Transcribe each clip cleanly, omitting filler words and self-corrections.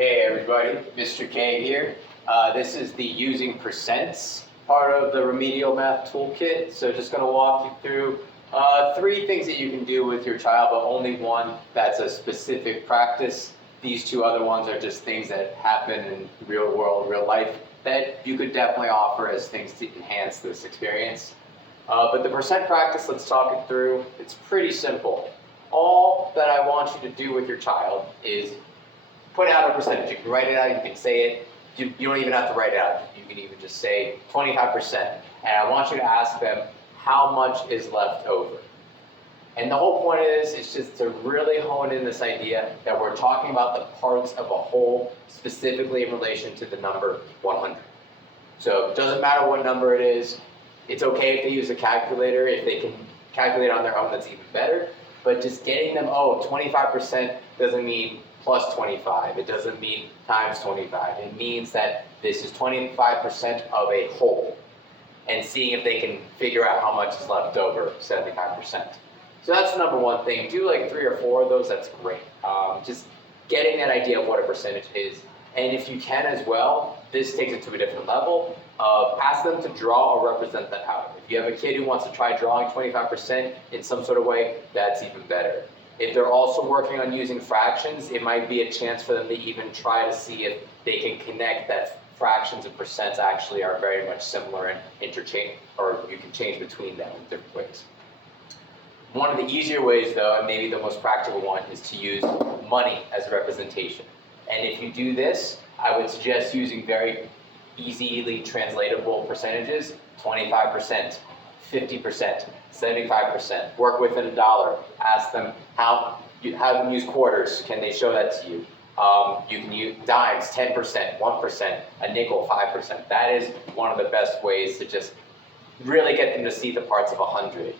Hey everybody, Mr. K here. This is the using percents part of the remedial math toolkit. So just going to walk you through three things that you can do with your child, but only one that's a specific practice. These two other ones are just things that happen in real world, real life, that you could definitely offer as things to enhance this experience. But the percent practice, let's talk it through. It's pretty simple. All that I want you to do with your child is put out a percentage. You can write it out, you can say it. You don't even have to write it out. You can even just say 25%. And I want you to ask them how much is left over. And the whole point of this is just to really hone in this idea that we're talking about the parts of a whole, specifically in relation to the number 100. So it doesn't matter what number it is. It's okay if they use a calculator. If they can calculate on their own, that's even better. But just getting them, 25% doesn't mean plus 25. It doesn't mean times 25. It means that this is 25% of a whole, and seeing if they can figure out how much is left over, 75%. So that's the number one thing. Do like 3 or 4 of those, that's great. Just getting that idea of what a percentage is. And if you can as well, this takes it to a different level. Ask them to draw or represent that out. If you have a kid who wants to try drawing 25% in some sort of way, that's even better. If they're also working on using fractions, it might be a chance for them to even try to see if they can connect that fractions and percents actually are very much similar and interchange, or you can change between them in different ways. One of the easier ways though, and maybe the most practical one, is to use money as a representation. And if you do this, I would suggest using very easily translatable percentages: 25%, 50%, 75%. Work within a dollar. Ask them have them use quarters. Can they show that to you? You can use dimes, 10%, 1%, a nickel, 5%. That is one of the best ways to just really get them to see the parts of 100.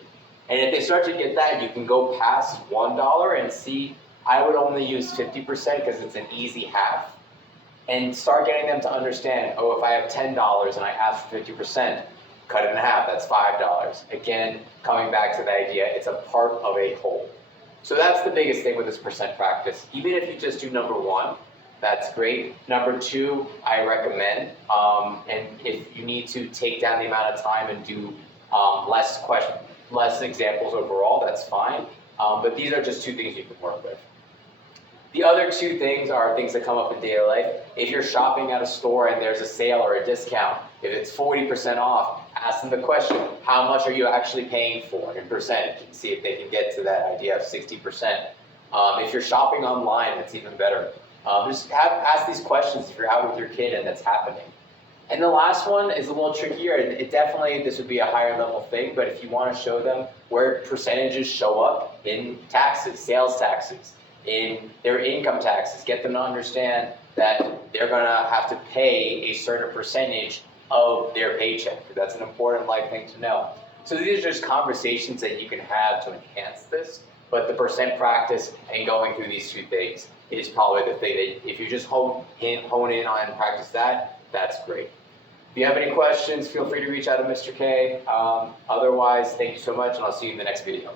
And if they start to get that, you can go past $1 and see, I would only use 50% because it's an easy half. And start getting them to understand, if I have $10 and I ask for 50%, cut it in half, that's $5. Again, coming back to the idea, it's a part of a whole. So that's the biggest thing with this percent practice. Even if you just do number 1, that's great. Number 2, I recommend. And if you need to take down the amount of time and do less examples overall, that's fine. But these are just 2 things you can work with. The other 2 things are things that come up in daily life. If you're shopping at a store and there's a sale or a discount, if it's 40% off, ask them the question, how much are you actually paying for in percentage? And see if they can get to that idea of 60%. If you're shopping online, it's even better. Just ask these questions if you're out with your kid and that's happening. And the last one is a little trickier. This would be a higher level thing, but if you want to show them where percentages show up in taxes, sales taxes, in their income taxes, get them to understand that they're going to have to pay a certain percentage of their paycheck. That's an important life thing to know. So these are just conversations that you can have to enhance this, but the percent practice and going through these 2 things is probably the thing that if you just hone in on and practice that, that's great. If you have any questions, feel free to reach out to Mr. K. Otherwise, thank you so much, and I'll see you in the next video.